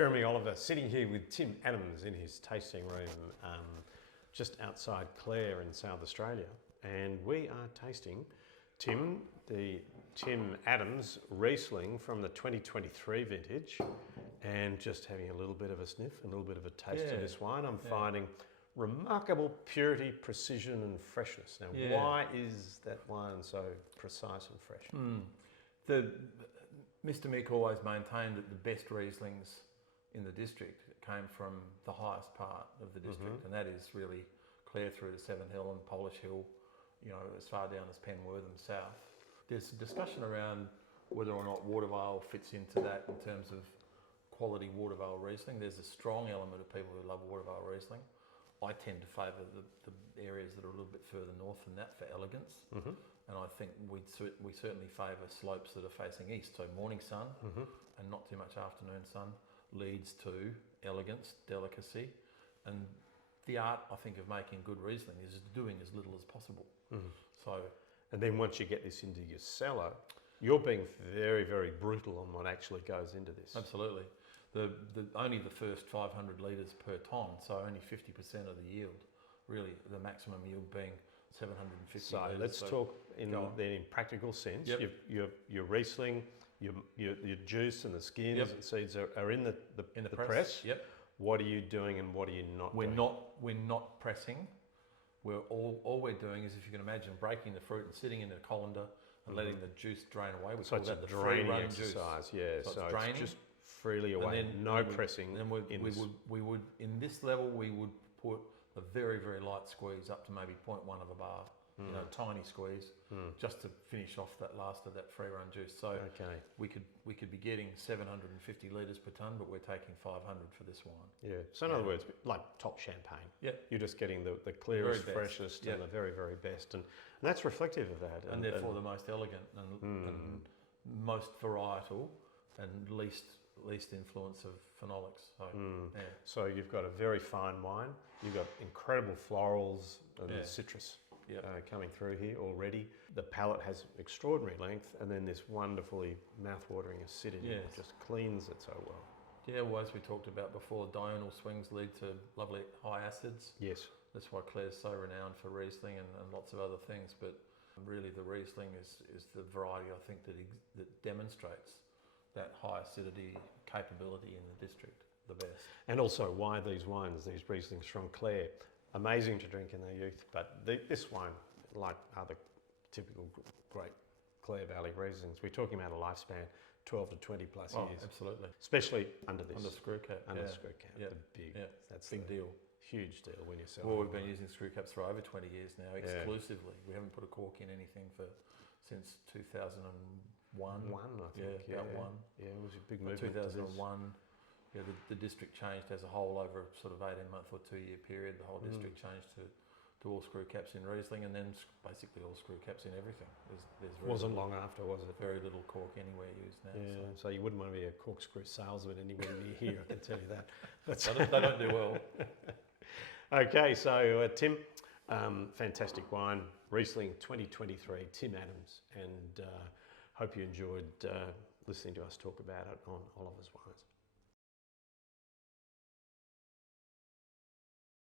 Jeremy Oliver sitting here with Tim Adams in his tasting room just outside Clare in South Australia. And we are tasting the Tim Adams Riesling from the 2023 vintage, and just having a little bit of a sniff, a little bit of a taste of this wine. I'm finding remarkable purity, precision and freshness. Now, why is that wine so precise and fresh? Mr. Mick always maintained that the best Rieslings in the district came from the highest part of the district, and that is really Clare through to Seven Hill and Polish Hill, you know, as far down as Penwortham South. There's a discussion around whether or not Watervale fits into that in terms of quality Watervale Riesling. There's a strong element of people who love Watervale Riesling. I tend to favour the areas that are a little bit further north than that for elegance, and I think we certainly favour slopes that are facing east, so morning sun and not too much afternoon sun leads to elegance, delicacy, and the art, I think, of making good Riesling is doing as little as possible. And then once you get this into your cellar, you're being very, very brutal on what actually goes into this. Absolutely. Only the first 500 litres per tonne, so only 50% of the yield, really, the maximum yield being 750 litres. So let's talk in practical sense. Your Riesling, your juice and the skins and seeds are in the press. What are you doing and what are you not doing? We're not pressing. All we're doing is, if you can imagine, breaking the fruit and sitting in a colander and letting the juice drain away. We call that the draining exercise. So it's draining, just freely away, no pressing. Then we would in this level we would put a very, very light squeeze up to maybe 0.1 of a bar, you know, tiny squeeze, just to finish off that last of that free run juice. So we could be getting 750 litres per tonne, but we're taking 500 for this wine. So in other words, like top champagne. You're just getting the clearest, freshest, and the very, very best, and that's reflective of that, and therefore the most elegant and most varietal and least influence of phenolics. So you've got a very fine wine. You've got incredible florals and citrus coming through here already. The palate has extraordinary length, and then this wonderfully mouth-watering acidity that just cleans it so well. Yeah, well, as we talked about before, diurnal swings lead to lovely high acids. That's why Clare's so renowned for Riesling and lots of other things. But really, the Riesling is the variety, I think, that demonstrates that high acidity capability in the district the best. And also why these wines, these Rieslings from Clare, amazing to drink in their youth, but this wine, like other typical great Clare Valley Rieslings, we're talking about a lifespan 12 to 20 plus years. Absolutely. Especially under this. Under screw cap. Under screw cap. The big. That's big deal. Huge deal when you're selling. Well, we've been using screw caps for over 20 years now, exclusively. We haven't put a cork in anything since 2001. I think. About one. It was a big movement. 2001. The district changed as a whole over a sort of 18-month or 2-year period. The whole district changed to all screw caps in Riesling, and then basically all screw caps in everything. Wasn't long after, was it? Very little cork anywhere used now. So you wouldn't want to be a corkscrew salesman anywhere near here, I can tell you that. They don't do well. Okay, so Tim, fantastic wine, Riesling 2023, Tim Adams, and hope you enjoyed listening to us talk about it on Oliver's Wines.